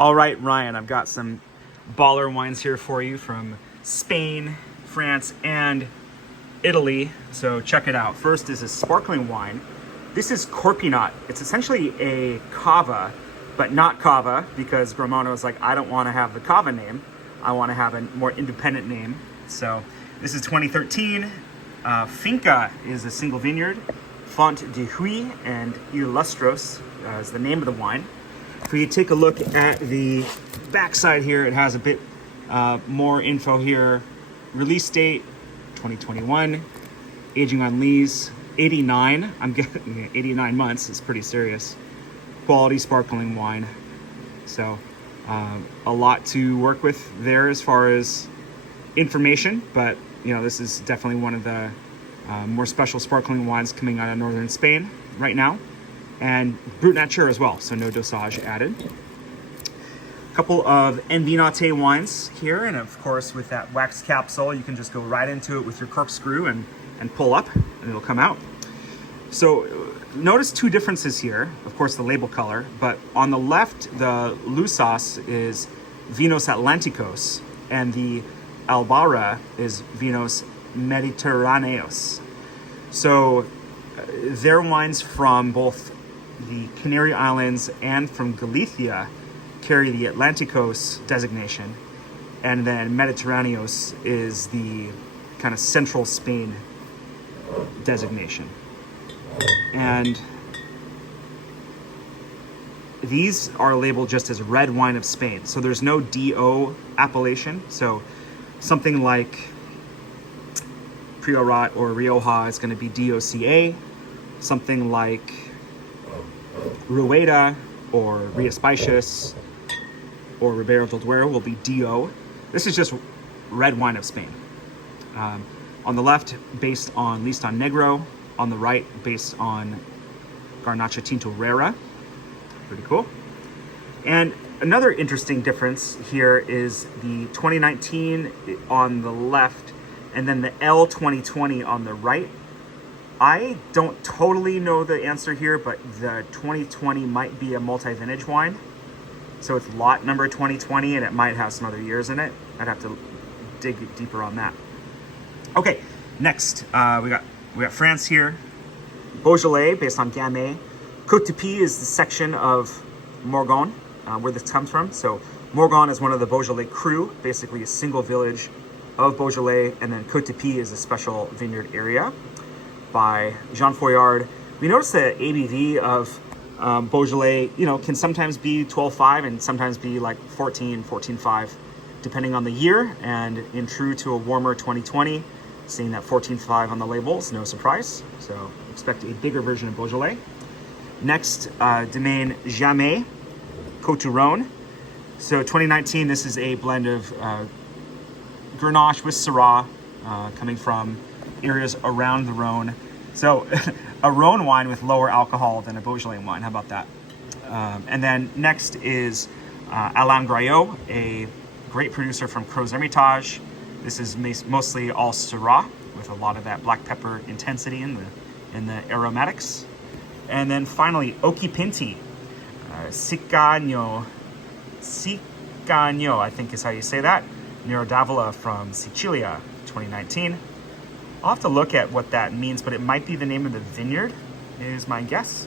All right, Ryan, I've got some baller wines here for you from Spain, France, and Italy. So check it out. First is a sparkling wine. This is Corpinnat. It's essentially a cava, but not cava, because Gramona was like, I don't want to have the cava name. I want to have a more independent name. So this is 2013. Finca is a single vineyard. Font de Huy and Illustros is the name of the wine. If we take a look at the backside here, it has a bit more info here. Release date, 2021. Aging on lees, 89. I'm getting 89 months. It's pretty serious. Quality sparkling wine. So a lot to work with there as far as information, but you know, this is definitely one of the more special sparkling wines coming out of northern Spain right now, and brut nature as well, so no dosage added. A couple of Envinate wines here, and of course with that wax capsule you can just go right into it with your corkscrew and pull up and it'll come out. So notice two differences here. Of course the label color, but on the left the Lusas is Vinos Atlanticos and the Albara is Vinos Mediterraneos. So their wines from both the Canary Islands and from Galicia carry the Atlanticos designation, and then Mediterraneos is the kind of central Spain designation. And these are labeled just as red wine of Spain, so there's no DO appellation. So something like Priorat or Rioja is going to be DOCA. Something like Rueda or Ria Spicious or Ribera del Duero will be DO. This is just red wine of Spain. On the left, based on Listan Negro. On the right, based on Garnacha Tinto Rara. Pretty cool. And another interesting difference here is the 2019 on the left and then the L 2020 on the right. I don't totally know the answer here, but the 2020 might be a multi-vintage wine. So it's lot number 2020 and it might have some other years in it. I'd have to dig deeper on that. Okay, next we got France here. Beaujolais based on Gamay. Côte du Py is the section of Morgon, where this comes from. So Morgon is one of the Beaujolais Crus, basically a single village of Beaujolais, and then Côte du Py is a special vineyard area by Jean Foillard. We notice the ABV of Beaujolais, you know, can sometimes be 12.5 and sometimes be like 14.5, depending on the year. And in true to a warmer 2020, seeing that 14.5 on the labels, no surprise. So expect a bigger version of Beaujolais. Next, Domaine Gamay, Côte du Rhône. So 2019, this is a blend of Grenache with Syrah, coming from areas around the Rhône. So a Rhône wine with lower alcohol than a Beaujolais wine. How about that? And then next is Alain Graillot, a great producer from Crozes Hermitage. This is mostly all Syrah with a lot of that black pepper intensity in the aromatics. And then finally, Occhipinti, Siccagno, I think is how you say that. Nero d'Avola from Sicilia, 2019. I'll have to look at what that means, but it might be the name of the vineyard, is my guess.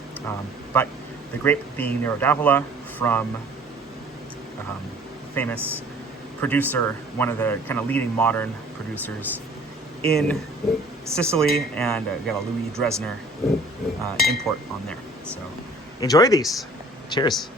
But the grape being Nero d'Avola from famous producer, one of the kind of leading modern producers in Sicily, and got a Louis Dresner import on there. So enjoy these. Cheers.